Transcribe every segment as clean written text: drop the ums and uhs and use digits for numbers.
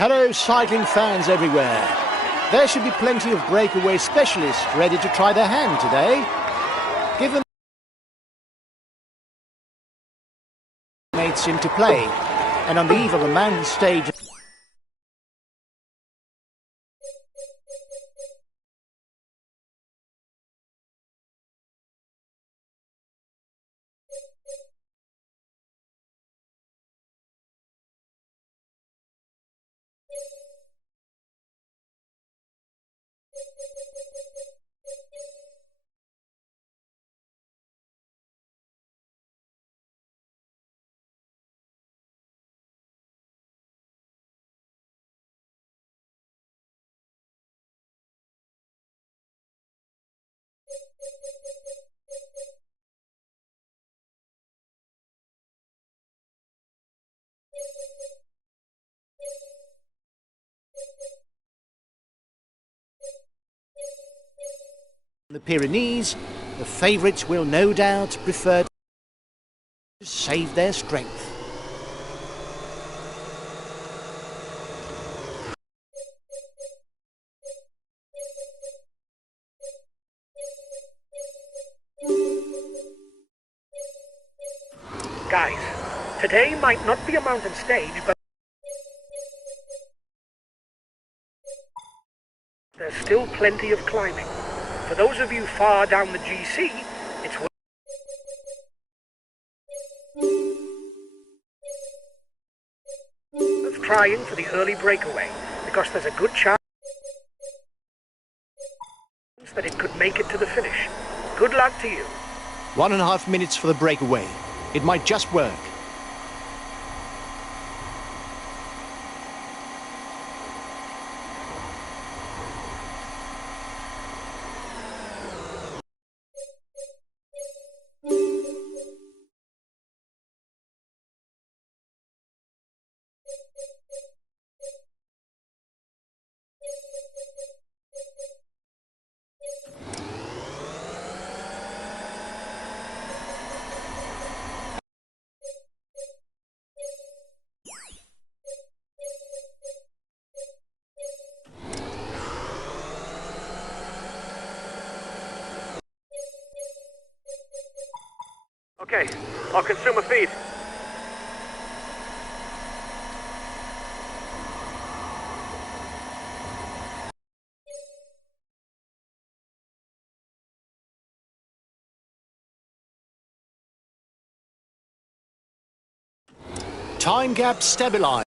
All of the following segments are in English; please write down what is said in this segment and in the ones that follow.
Hello, cycling fans everywhere. There should be plenty of breakaway specialists ready to try their hand today. Given mates into play, and on the eve of a mountain stage, the Pyrenees, the favourites will no doubt prefer to save their strength. Guys, today might not be a mountain stage, but there's still plenty of climbing. For those of you far down the GC, it's worth trying for the early breakaway, because there's a good chance that it could make it to the finish. Good luck to you. 1.5 minutes for the breakaway. It might just work. Okay, I'll consume a feed. Time gap stabilized.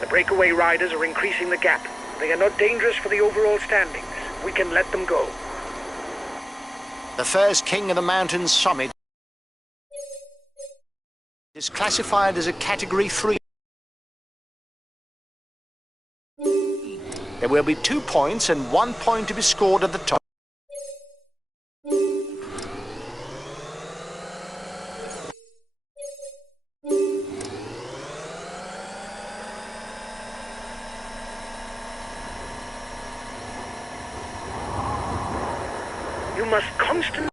The breakaway riders are increasing the gap. They are not dangerous for the overall standings. We can let them go. The first king of the mountain summit is classified as a Category 3. There will be 2 points and 1 point to be scored at the top. You must constantly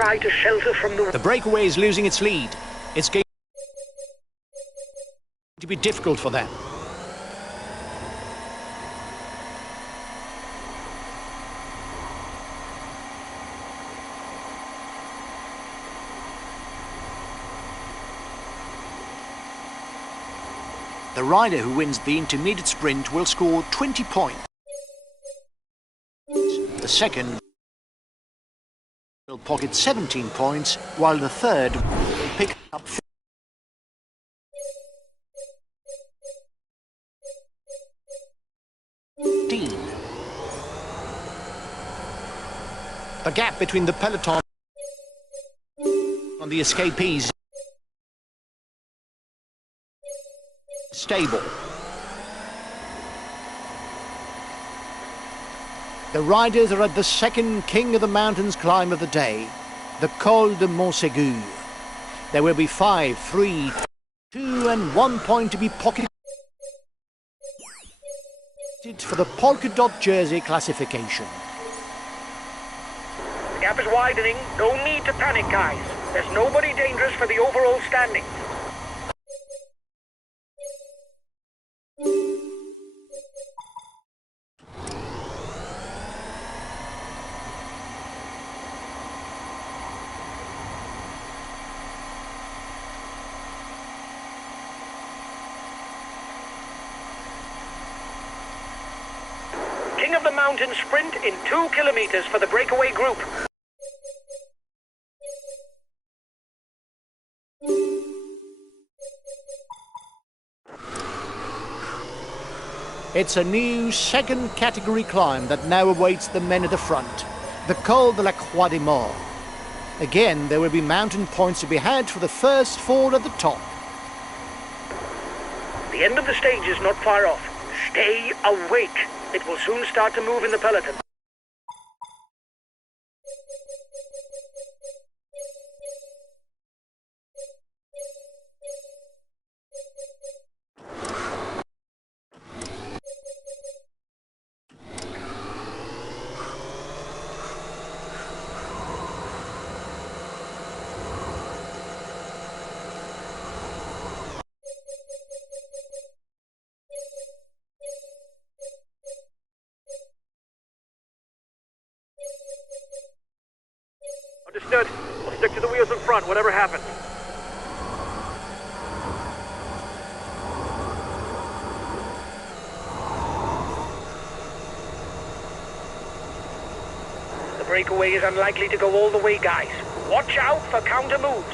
try to shelter from the... The breakaway is losing its lead. It's going to be difficult for them. The rider who wins the intermediate sprint will score 20 points. The second will pocket 17 points, while the third will pick up 15. The gap between the peloton and the escapees stable. The riders are at the second King of the Mountains climb of the day, the Col de Montségur. There will be 5, 3, 2 and 1 point to be pocketed for the polka dot jersey classification. The gap is widening. No need to panic, guys. There's nobody dangerous for the overall standings. King of the Mountain sprint in 2 kilometers for the breakaway group. It's a new second category climb that now awaits the men at the front, the Col de la Croix des Morts. Again, there will be mountain points to be had for the first 4 at the top. The end of the stage is not far off. Stay awake. It will soon start to move in the peloton. Understood. We'll stick to the wheels in front, whatever happens. The breakaway is unlikely to go all the way, guys. Watch out for counter moves.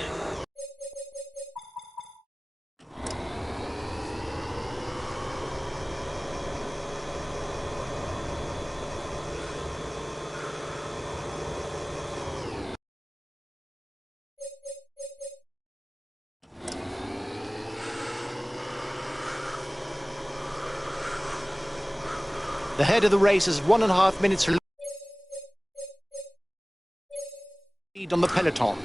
The head of the race is 1.5 minutes lead on the peloton.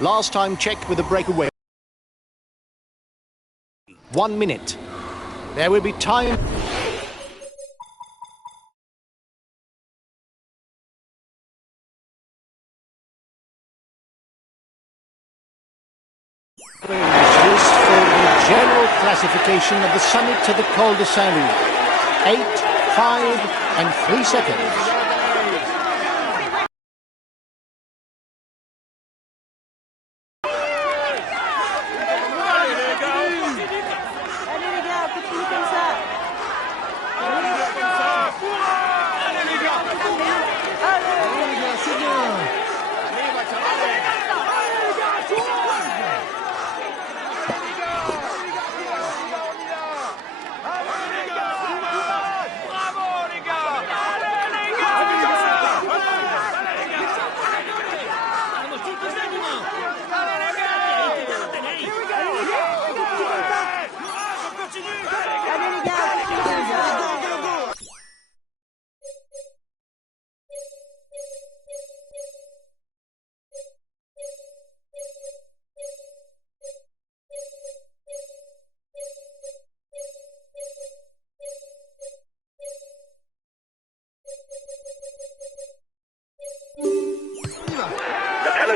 Last time checked with the breakaway. 1 minute. There will be time. Used for the general classification of the summit to the Col de Saint-Louis. 8, 5 and 3 seconds.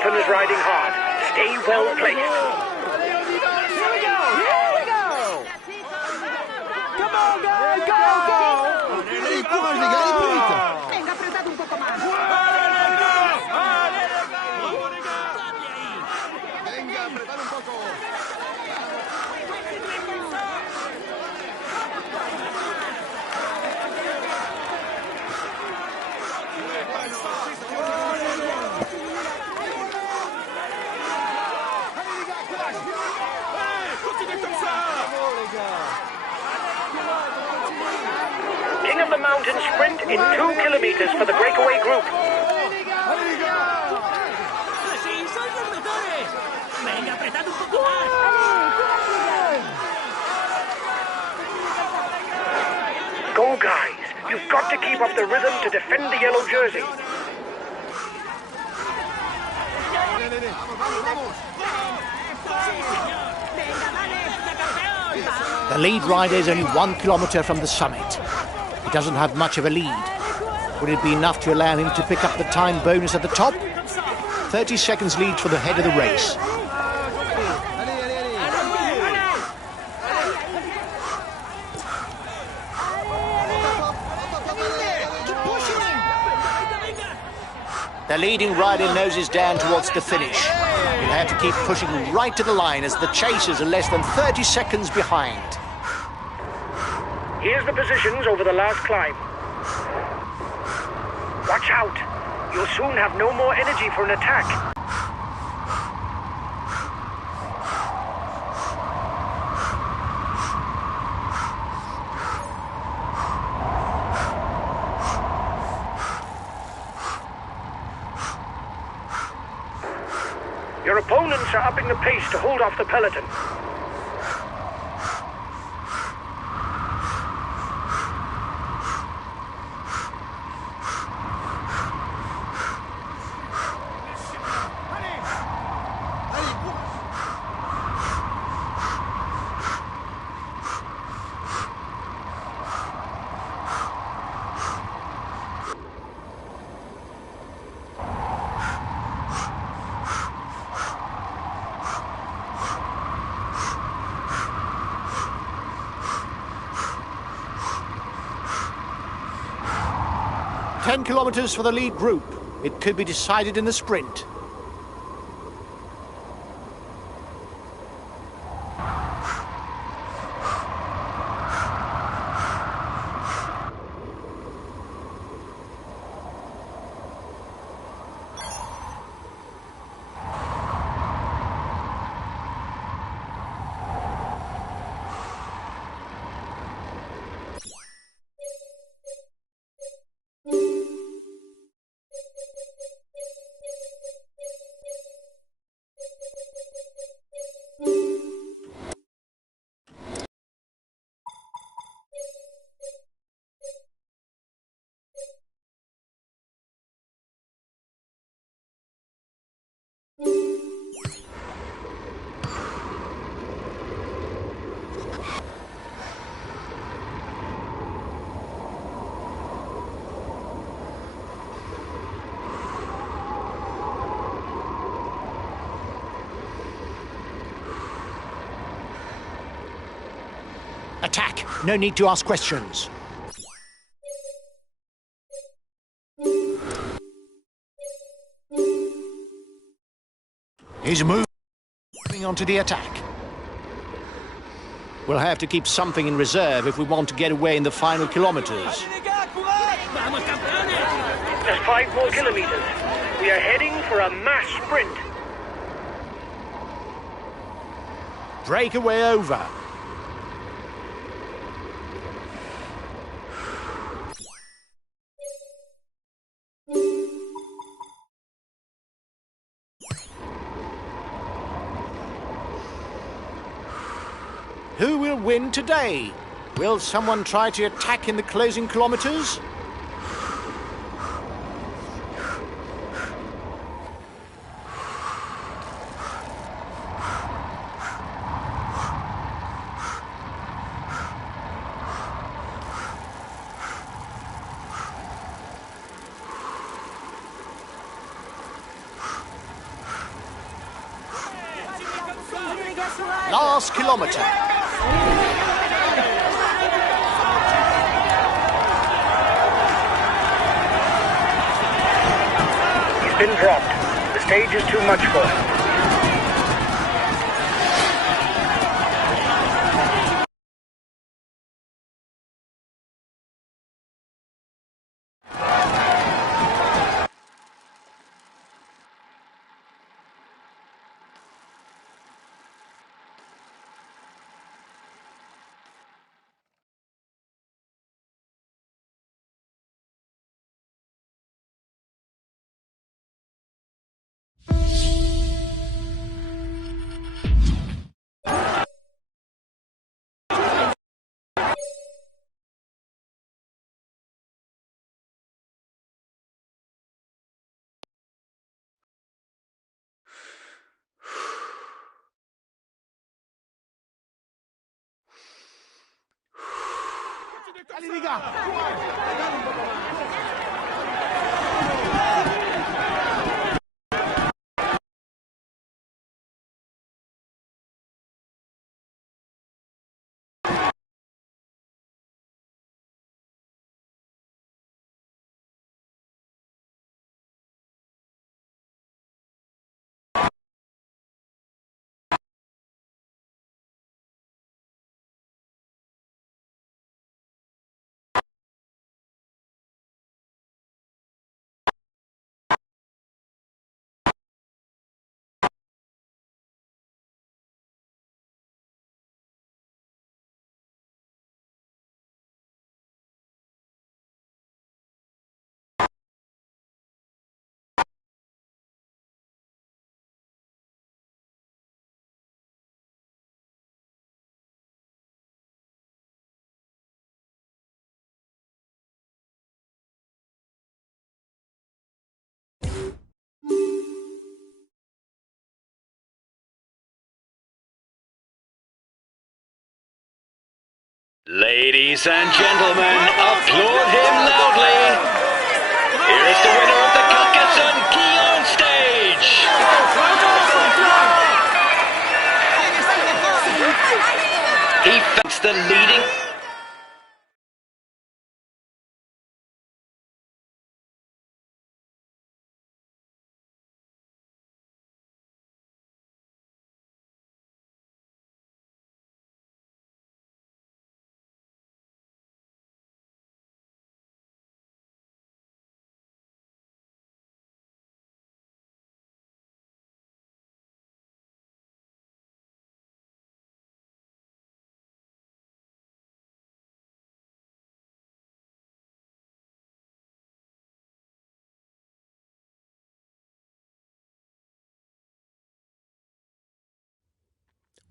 peloton is riding hard. Stay well placed. Here we go! Here we go! Come on, guys! Go, go! Venga, apretad un poco más. Venga, apretad un poco. King of the Mountain sprint in 2 kilometers for the breakaway group. ¡Sí, sois los mejores! ¡Venga, apretad un poco más! Go, guys. You've got to keep up the rhythm to defend the yellow jersey. The lead rider is only 1 kilometre from the summit. He doesn't have much of a lead. Would it be enough to allow him to pick up the time bonus at the top? 30 seconds lead for the head of the race. The leading rider noses down towards the finish. He'll have to keep pushing right to the line as the chasers are less than 30 seconds behind. Here's the positions over the last climb. Watch out. You'll soon have no more energy for an attack. Your opponents are upping the pace to hold off the peloton. Ten kilometres for the lead group. It could be decided in the sprint. Attack! No need to ask questions. He's moving onto the attack. We'll have to keep something in reserve if we want to get away in the final kilometres. Just 5 more kilometers. We are heading for a mass sprint. Breakaway over. Who will win today? Will someone try to attack in the closing kilometres? Last kilometre. He's been dropped. The stage is too much for him. Allez les gars, Ladies and gentlemen, applaud him loudly. Here is the winner of the Carcassonne Key on stage. He thanks the leading...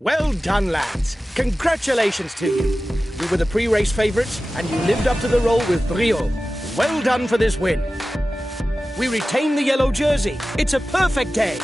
Well done, lads. Congratulations to you. We were the pre-race favourites, and you lived up to the role with brio. Well done for this win. We retain the yellow jersey. It's a perfect day.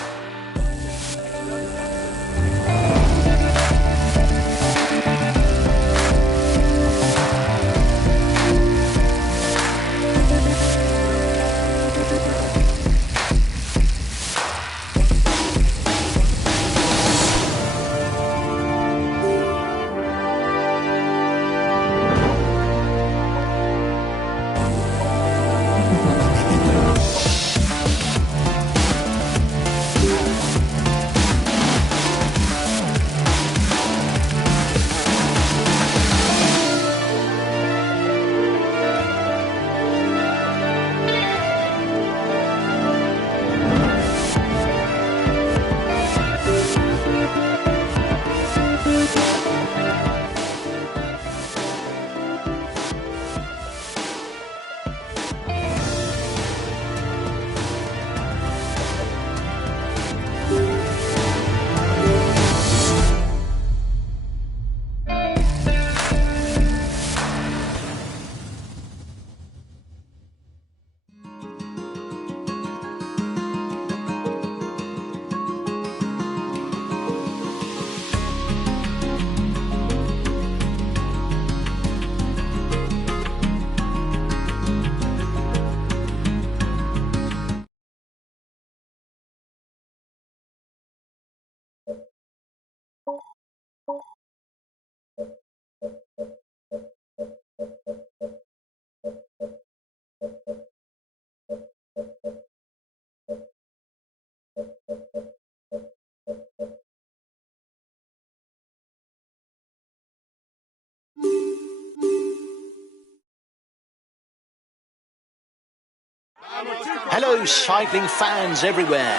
Hello, cycling fans everywhere.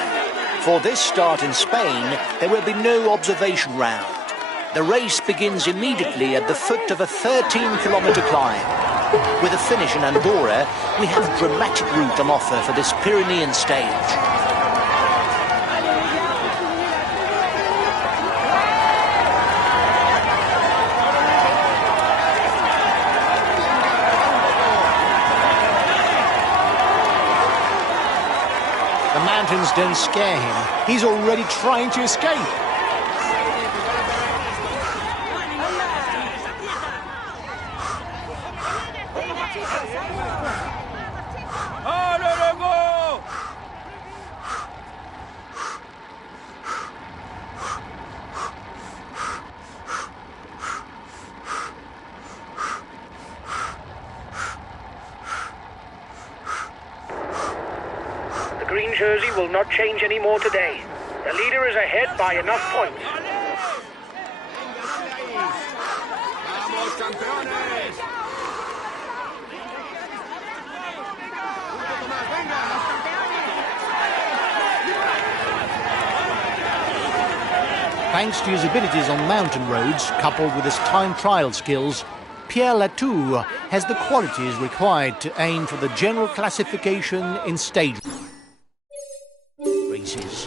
For this start in Spain, there will be no observation round. The race begins immediately at the foot of a 13-kilometre climb. With a finish in Andorra, we have a dramatic route on offer for this Pyrenean stage. The mountains don't scare him. He's already trying to escape. The green jersey will not change any more today. The leader is ahead by enough points. Thanks to his abilities on mountain roads, coupled with his time trial skills, Pierre Latour has the qualities required to aim for the general classification in stage races.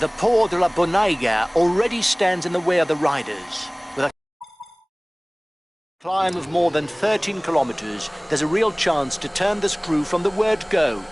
The Port de la Bonaiga already stands in the way of the riders. With a climb of more than 13 kilometers, there's a real chance to turn the screw from the word go.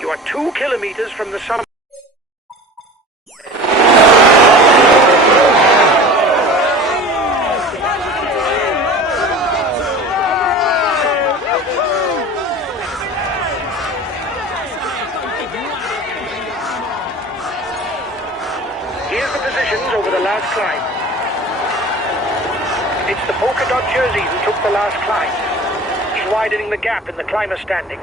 You are 2 kilometers from the summit. Here's the positions over the last climb. It's the polka dot jersey who took the last climb. He's widening the gap in the climber standings.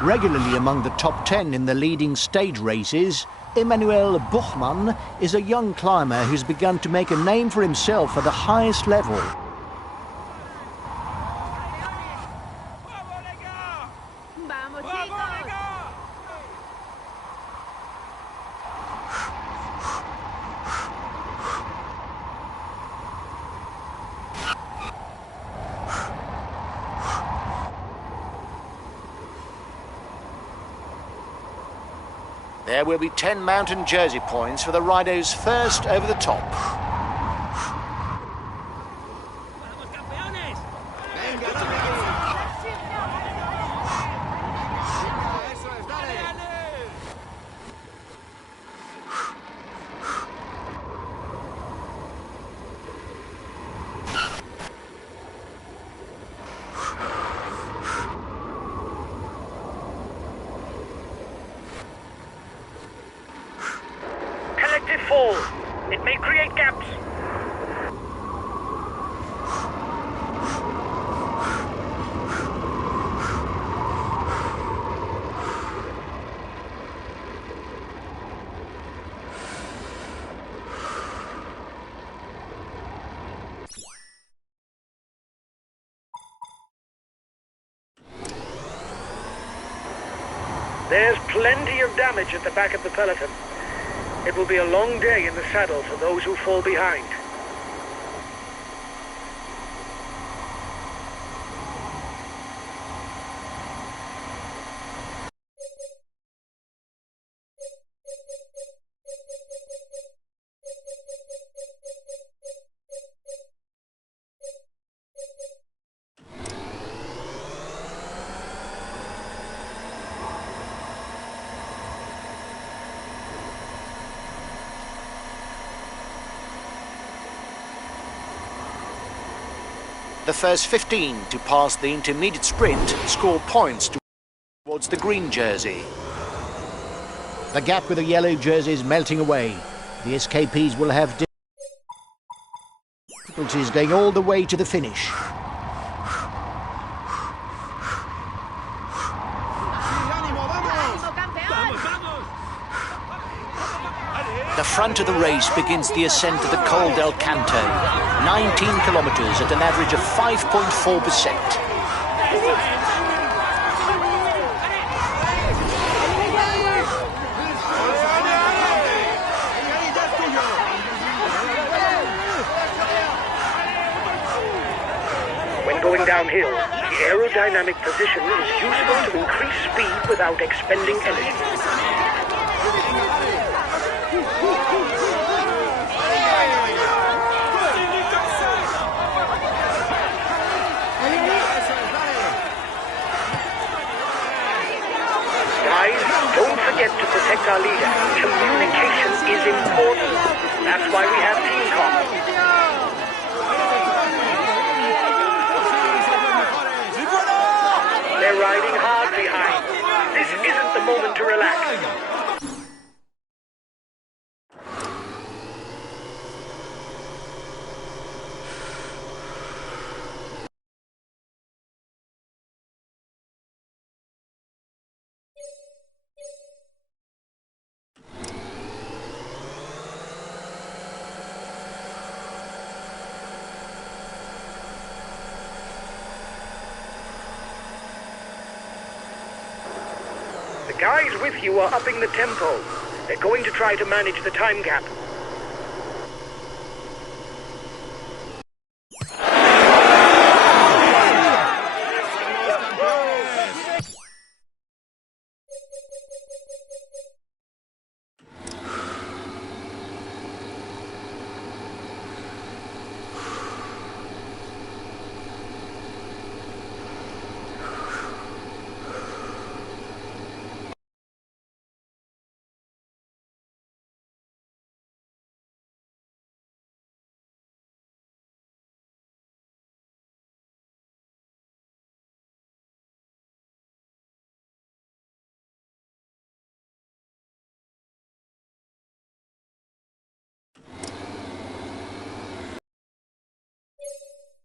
Regularly among the top 10 in the leading stage races, Emmanuel Buchmann is a young climber who's begun to make a name for himself at the highest level. There will be 10 mountain jersey points for the riders first over the top. ¡Vamos, campeones! Collective fall. It may create gaps. There's plenty of damage at the back of the peloton. It will be a long day in the saddle for those who fall behind. The first 15 to pass the intermediate sprint score points towards the green jersey. The gap with the yellow jersey is melting away. The escapees will have difficulties going all the way to the finish. The front of the race begins the ascent to the Col del Canto, 19 kilometres at an average of 5.4%. When going downhill, the aerodynamic position is useful to increase speed without expending energy. Guys, don't forget to protect our leader. Communication is important. That's why we have team comms. They're riding hard behind. This isn't the moment to relax. The guys with you are upping the tempo. They're going to try to manage the time gap.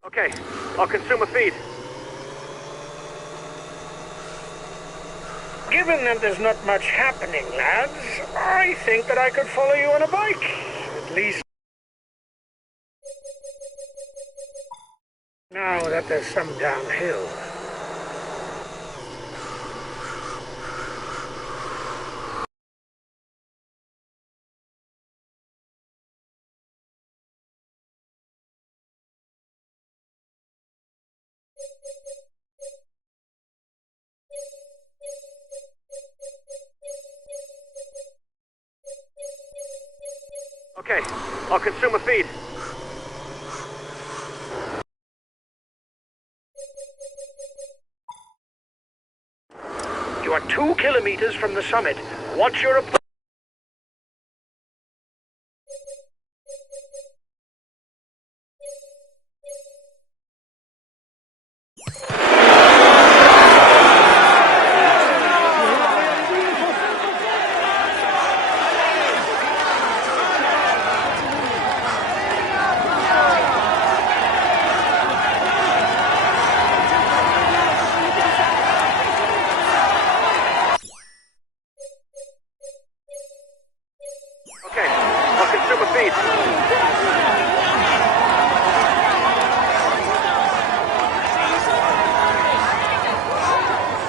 Okay, I'll consume a feed. Given that there's not much happening, lads, I think that I could follow you on a bike. At least now that there's some downhill. Okay, I'll consume a feed. You are 2 kilometers from the summit. Watch your approach.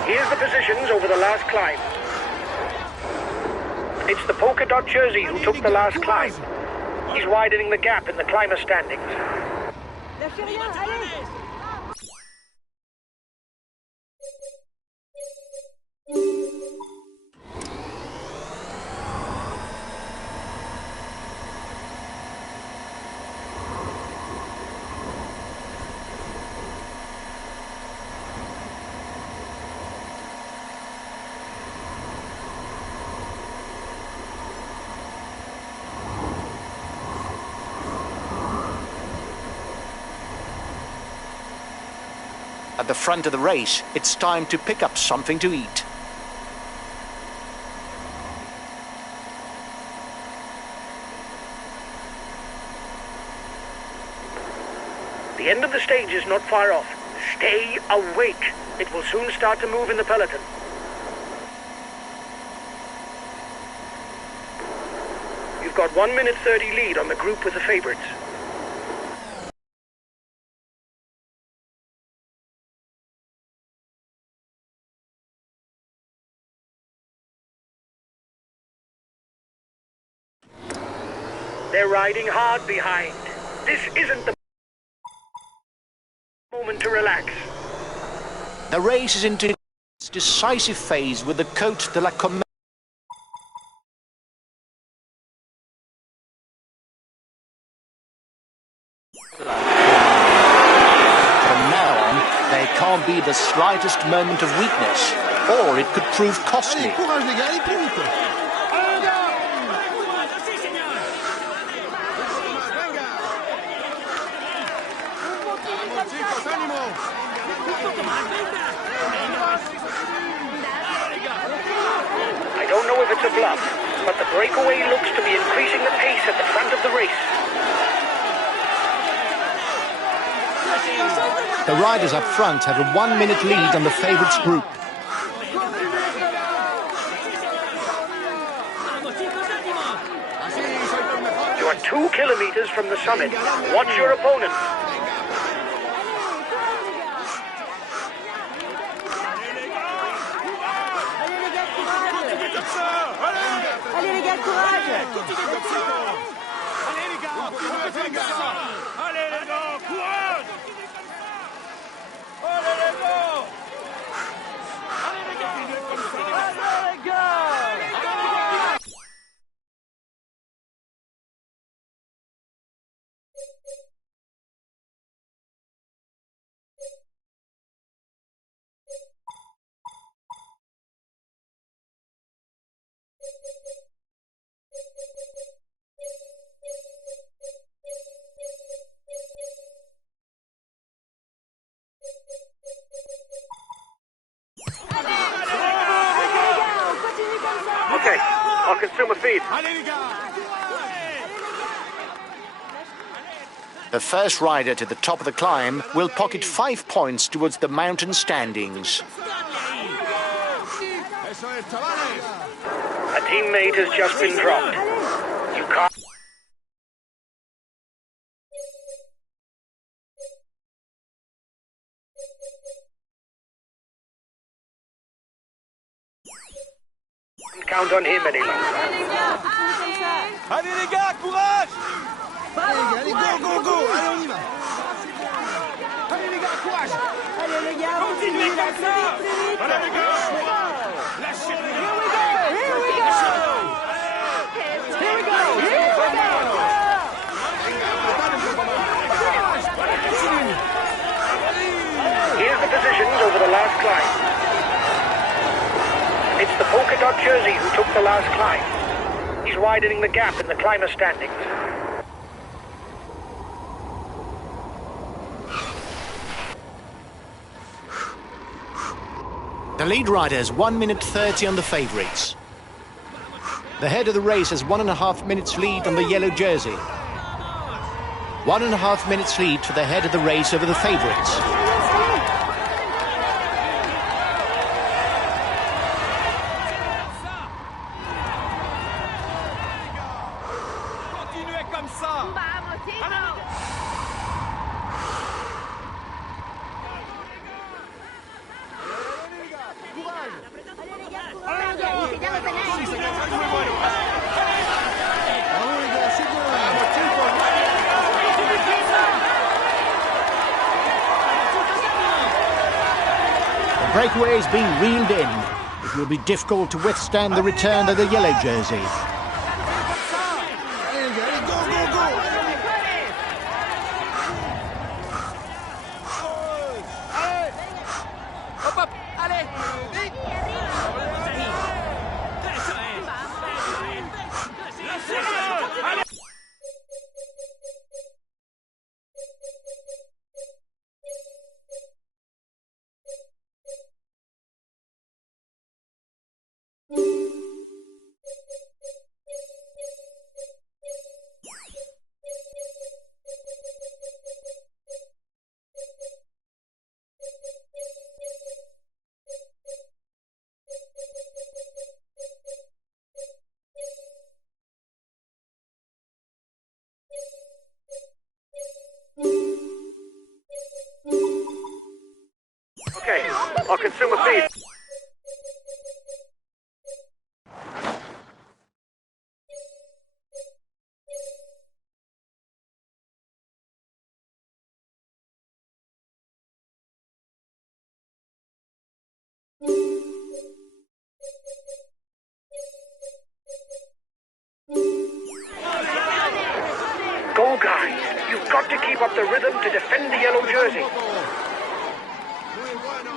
Here's the positions over the last climb. It's the polka dot jersey who took the last climb. He's widening the gap in the climber standings. At the front of the race, it's time to pick up something to eat. The end of the stage is not far off. Stay awake. It will soon start to move in the peloton. You've got 1 minute 30 lead on the group with the favorites. They're riding hard behind. This isn't the moment to relax. The race is into its decisive phase with the Côte de la Comète. From now on, there can't be the slightest moment of weakness, or it could prove costly. I don't know if it's a bluff, but the breakaway looks to be increasing the pace at the front of the race. The riders up front have a 1 minute lead on the favourites group. You are 2 kilometers from the summit. Watch your opponent. Allez les gars, courage! Allez les gars, courage! Allez les gars! Okay, I'll consume a feed. The first rider to the top of the climb will pocket 5 points towards the mountain standings. A teammate has just been dropped. You can't... count on him any longer. Allez les gars, courage! Allez, go, go, go! Allez, on y va! Allez les gars, courage! Allez les gars, Continuez comme ça! Allez les gars! Lâchez les gars! here we go! Here we go! Here's the positions over the last climb. It's the polka dot jersey who took the last climb. He's widening the gap in the climber standings. The lead rider has 1 minute 30 on the favourites. The head of the race has 1.5 minutes lead on the yellow jersey. 1.5 minutes lead for the head of the race over the favourites. Continuez comme ça! Allez les gars, courage! breakaway is being reeled in. It will be difficult to withstand the return of the yellow jersey. Allez, les gars, allez, go, go, go. Allez. Hop, hop, allez. Okay, I'll consume a feed. Go, guys. You've got to keep up the rhythm to defend the yellow jersey. Muy bueno.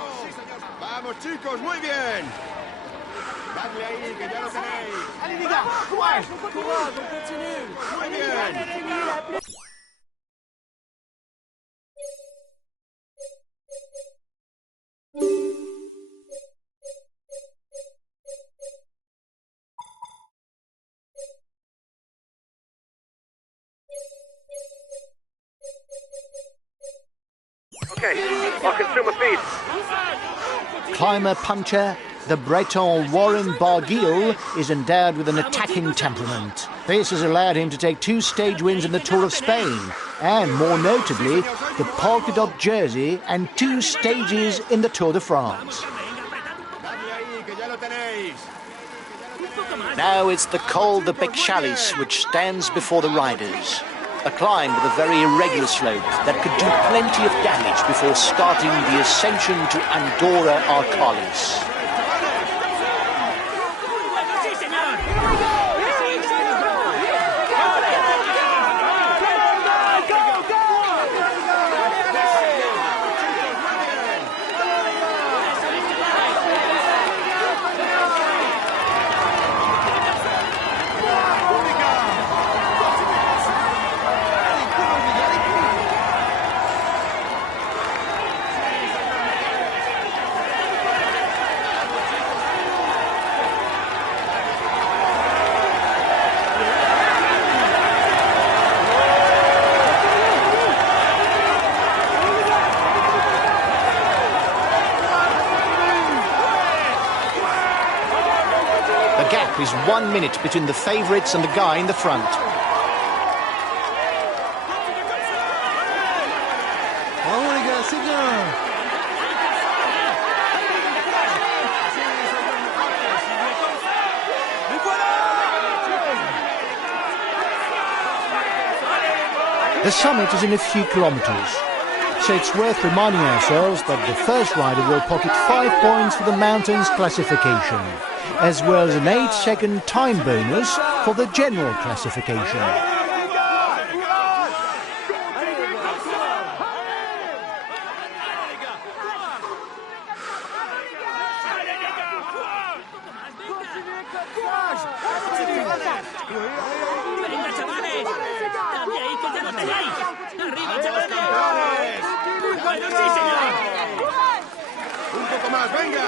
Vamos, chicos, muy bien. Dadle ahí, que ya lo tenéis. Allez, les gars, courage. Courage, on continue. Muy bien. Okay, I'll consume a feed. Climber puncher, the Breton Warren Barguil is endowed with an attacking temperament. This has allowed him to take 2 stage wins in the Tour of Spain, and more notably, the polka dot jersey and 2 stages in the Tour de France. Dadle ahí, que ya lo tenéis. Now it's the Col de Bec Chalice which stands before the riders. A climb with a very irregular slope that could do plenty of damage before starting the ascension to Andorra Arcalis. ¡Sí, señor! The gap is 1 minute between the favourites and the guy in the front. Bravo, les gars, c'est bien. Mais voilà. The summit is in a few kilometres, so it's worth reminding ourselves that the first rider will pocket 5 points for the mountains classification, as well as an 8-second time bonus for the general classification. ¡Venga, chavales! ¡Dadle ahí, que ya lo tenéis! ¡Arriba, chavales! ¡Muy bueno, sí, señor! Un poco más, venga.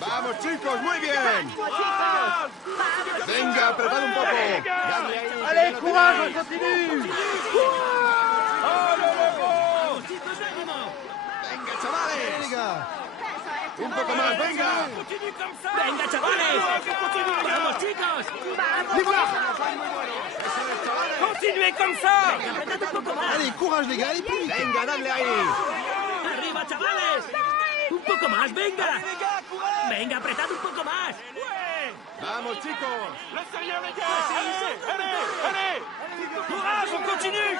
Vamos, chicos, muy bien. Venga, apretad un poco. Dadle ahí. Allez, courage, on continue. ¡Chicos, ánimo! Venga, chavales. Venga. Un poco más, venga. ¡Venga, chavales! ¡Vamos, chicos! Continuez comme ça. ¡Apretad un poco más! Allez, courage, les gars, allez plus vite. Venga, dadle ahí. ¡Arriba, chavales! ¡Un poco más, venga! ¡Venga, apretad un poco más! Vamos, chicos. L'extérieur, les gars. Allez. Courage, on continue.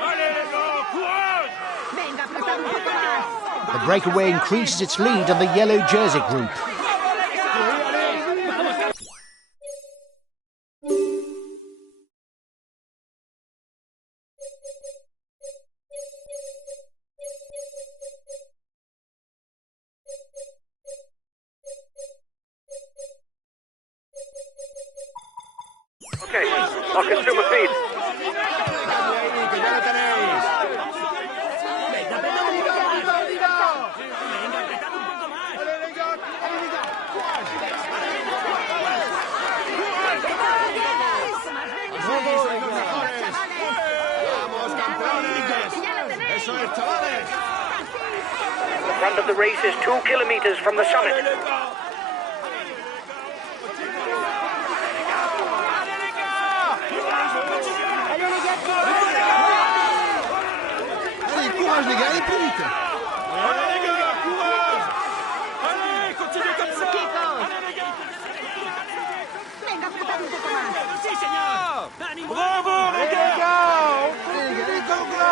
Allez, les gars, courage. Venga, apretad un poco más. The breakaway increases its lead on the yellow jersey group. Okay, our consumer feed. Dale ahí, que ya lo tenéis. Venga, apretad un poco más. Venga, apretad un poco más. Allez, les gars, courage. Vamos, les mejores. Vamos, campeones. Eso es, chavales. The front of the race is 2 kilometers from the summit. Allez, courage, les gars, allez plus vite. Allez, les gars, courage. Allez, continuez comme ça. Allez, les gars. Venga, apretad un poco más. Sí, señor. ¡Ánimo! Bravo, les gars. Allez, les gars, allez, go, go.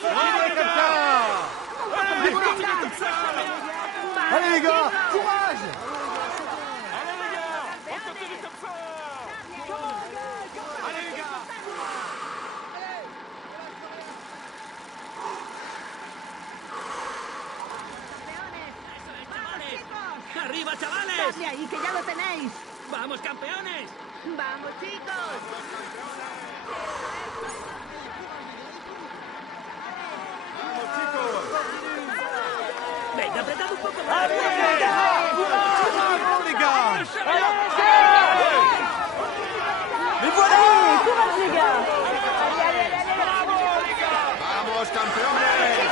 Continuez comme ça. Allez, continuez comme ça. Allez, les gars, courage. Allez, les gars, on continue comme ça. Allez, les gars. ¡Arriba, chavales! Dadle ahí, que ya lo tenéis. ¡Vamos, campeones! Vamos, chicos. Venga, apretad un poco más. Bravo, les gars. Les voilà. Courage, les gars. Vamos, campeones.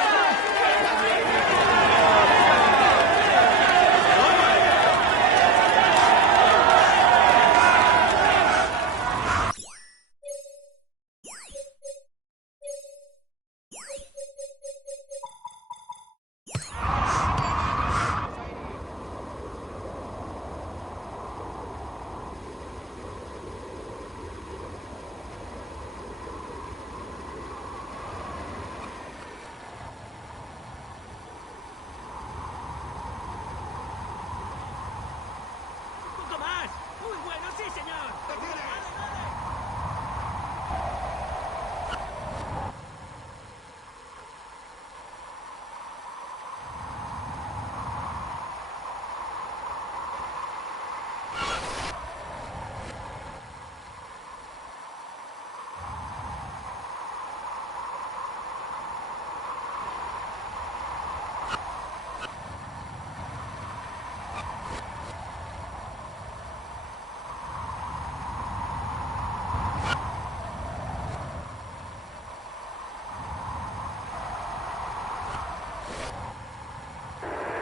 ¡Un poco más! ¡Muy bueno, sí, señor!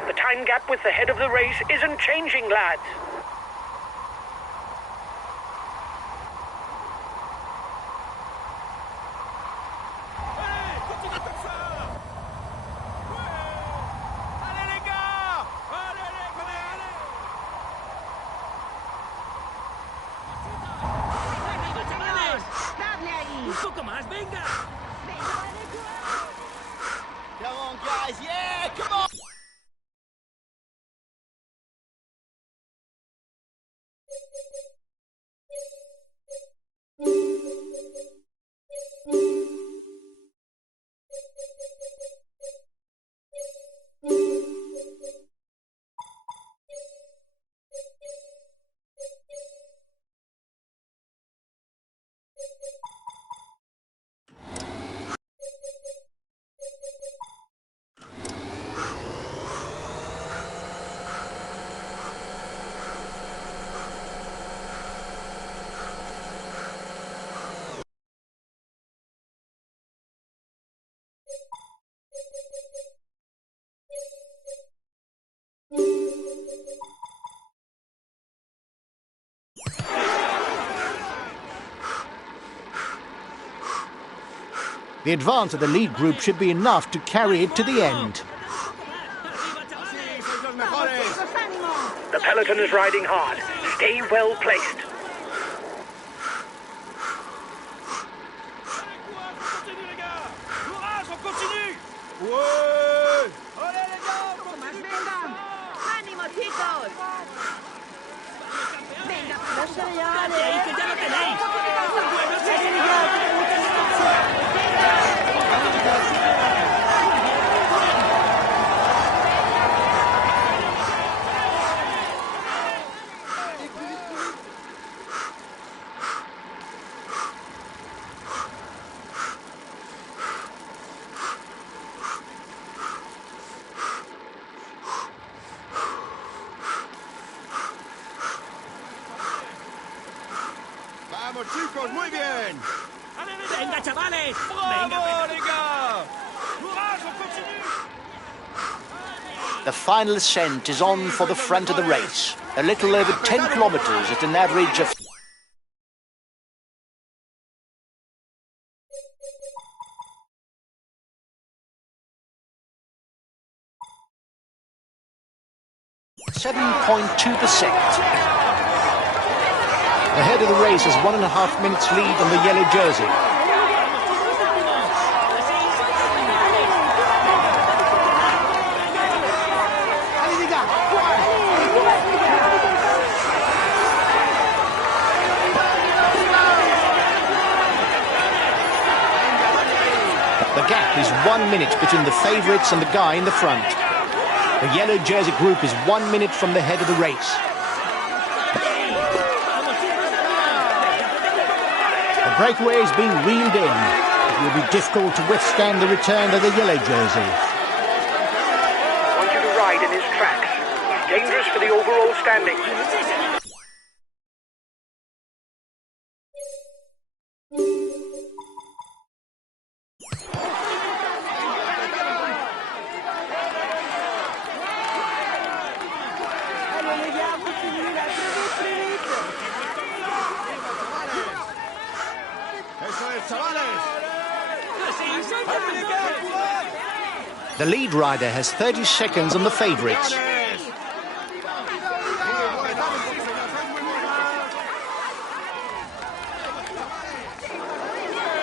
The time gap with the head of the race isn't changing, lads. Allez, continuez comme ça. Ouais. Allez, les gars. Allez, allez. ¡Arriba, chavales! Dadle ahí. ¡Un poco más, venga! Come on, guys. Yeah, come on. The advance of the lead group should be enough to carry it to the end. ¡Arriba, chavales! peloton is riding hard. Stay well placed. Ouais! ¡Ánimo, chicos! Venga, ¡Date ahí, que ya lo tenéis! ¡Bueno, ¡Vamos, chicos! ¡Muy bien! ¡Venga, chavales! ¡Bravo, les gars! The final ascent is on for the front of the race. A little over 10 kilometres at an average of... .2%. The head of the race has 1.5 minutes lead on the yellow jersey. The gap is 1 minute between the favourites and the guy in the front. The yellow jersey group is 1 minute from the head of the race. The breakaway is being reeled in. It will be difficult to withstand the return of the yellow jersey. I want you to ride in his tracks. He's dangerous for the overall standings. allez les gars, continuez là, plus vite. ¡Eso es, chavales! The lead rider has 30 seconds on the favourites.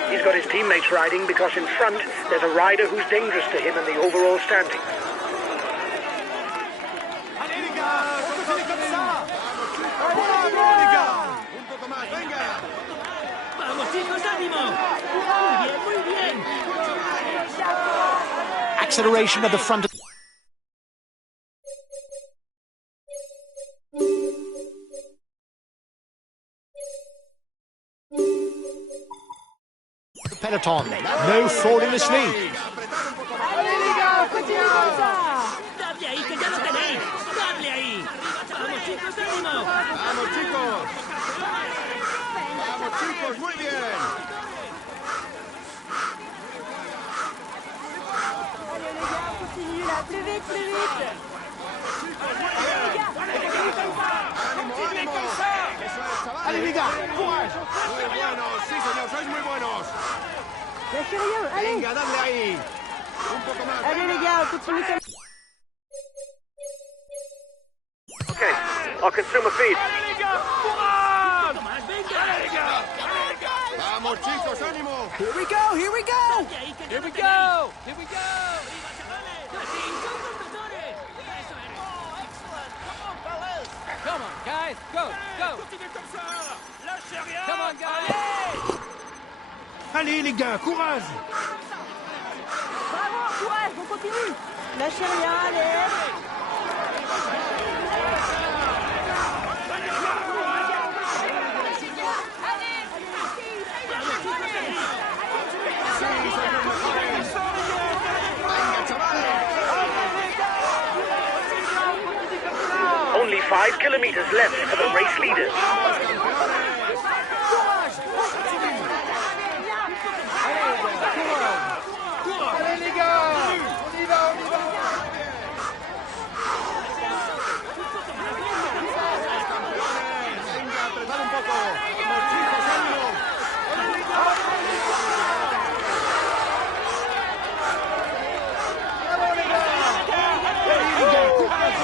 He's got his teammates riding because in front there's a rider who's dangerous to him in the overall standings. ¡Vamos, chicos, ánimo! ¡Muy bien, muy bien! Acceleration at the front. The peloton. No falling asleep. Allez les gars, continuez comme ça. ¡Dadle ahí, que ya lo tenéis! ¡Dadle ahí! ¡Vamos, chicos, ánimo! ¡Vamos, chicos! ¡Vamos, chicos! ¡Muy bien! Allez les gars, continuez là, plus vite, plus vite. Allez les gars, continuez comme ça. ¡Ánimo, ánimo! ¡Eso es, chavales! Allez les gars, courage! ¡Muy buenos! ¡Sí, señor! ¡Sois muy buenos! Lâchez rien, allez. ¡Venga, dadle ahí! ¡Un poco más! Allez les gars, continuez comme ça. Okay, our consumer feed. ¡Más, venga! ¡Vamos, chicos! ¡Ánimo! Here we go, here we go! ¡Dadle ahí, que ya Here lo we tenéis! go, here we go! ¡Así, son conductores! ¡Eso es! Come on, guys, go, go! Come on, guys! Allez, les gars, courage! Bravo, courage, on continue. Lâchez rien, allez. Only 5 kilometers left for the race leaders. Allez, les gars! On y va, on y va! Venga, apretad un poco. Vamos, chicos, ánimo. Bravo, les gars. Allez, les gars, courage.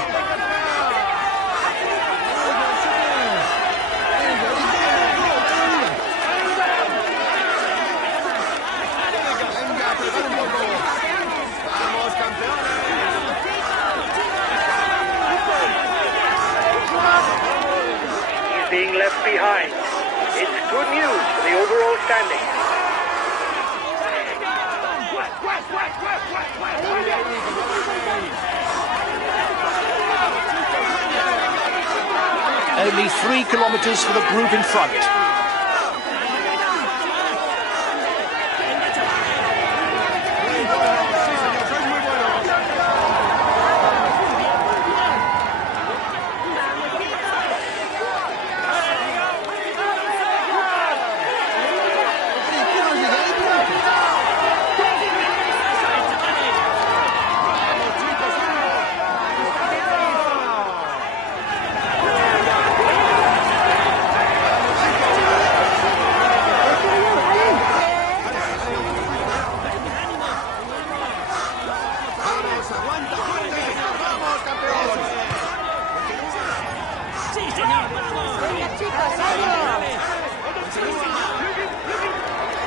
lines. It's good news for the overall standing. Only 3 kilometers for the group in front.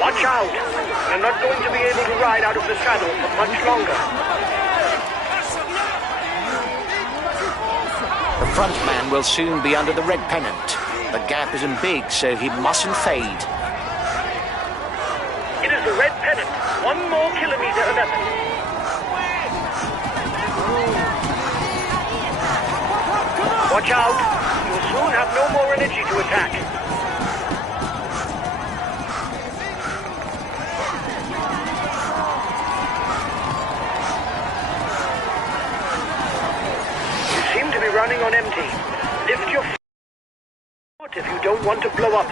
Watch out! You're not going to be able to ride out of the saddle for much longer. The front man will soon be under the red pennant. The gap isn't big, so he mustn't fade. It is the red pennant. 1 more kilometer and effort. Watch out! You'll soon have no more energy to attack. You seem to be running on empty. Lift your foot if you don't want to blow up.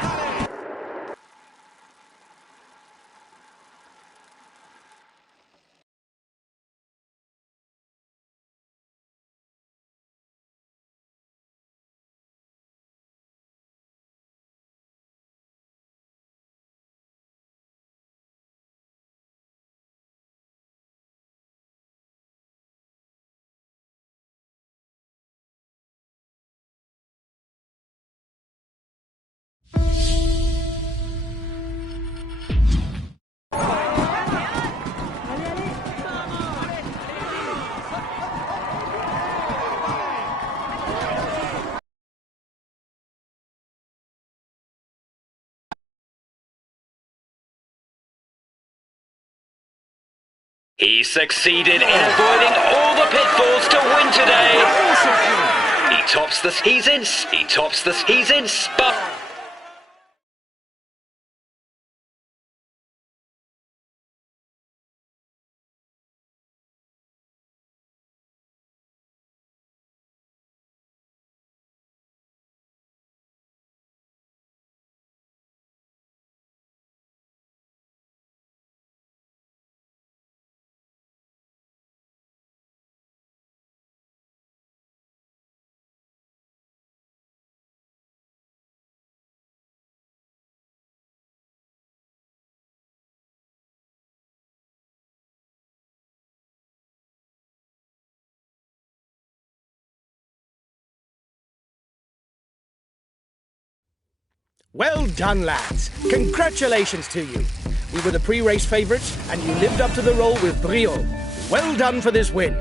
He succeeded in avoiding all the pitfalls to win today. He's in spot. Well done, lads. Congratulations to you. We were the pre-race favourites, and you lived up to the role with brio. Well done for this win.